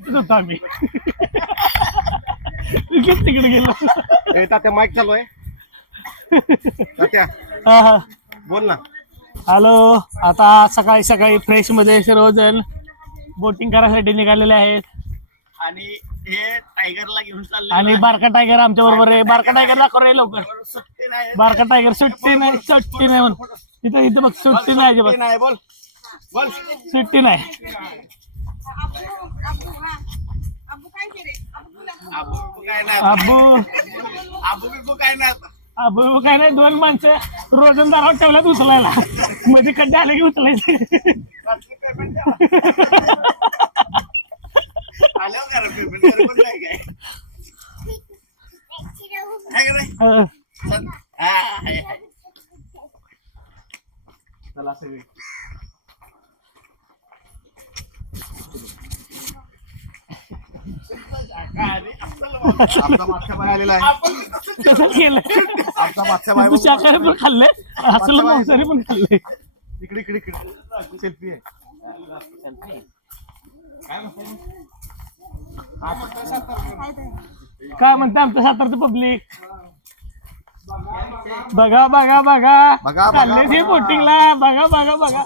इथेच होतो आम्ही. लगेच तिकडे गेलो. ए तात्या माईक चालू आहे. तात्या हा हा. बोल ना. हॅलो. आता सकाळी सकाळी फ्रेश मध्ये सर्वजण बोटिंग करायसाठी निघालेले आहेत. आणि हे टायगरला घेऊन चालले. आणि बारका टायगर आमच्या बरोबर आहे. बारका टायगर दाखव रे लवकर. सुट्टी नाही. बारका टायगर सुट्टी नाही म्हणून इथं इथं बघ सुट्टी नाही अजिबात. नाही बोल बोल. सुट्टी नाही. अबू काय नाही. अबू अबू काय नाही आता. अबू काय नाही. 2 माणसं रोजंदारावर ठेवल्यात उचलायला. मध्ये खड्डे आले की उचलायचे. रात्री पेमेंट द्यावं. आल्यावर करा पेमेंट. पण नाही काय आहे का नाही. चल. हा, आहे. चला सगळे. आमचा मागच्या बाय आलेला आहे. कसं केलं. आमचा मागच्या बाय तू शाकाहारी पण खाल्लंय असलं मांसाहारी पण खाल्लंय. इकडे इकडे इकडे सेल्फी आहे. काय म्हणते आमचं सातारचं पब्लिक. बघा बघा बघा बघा, चालले ते बघा. बोटिंगला. बघा बघा बघा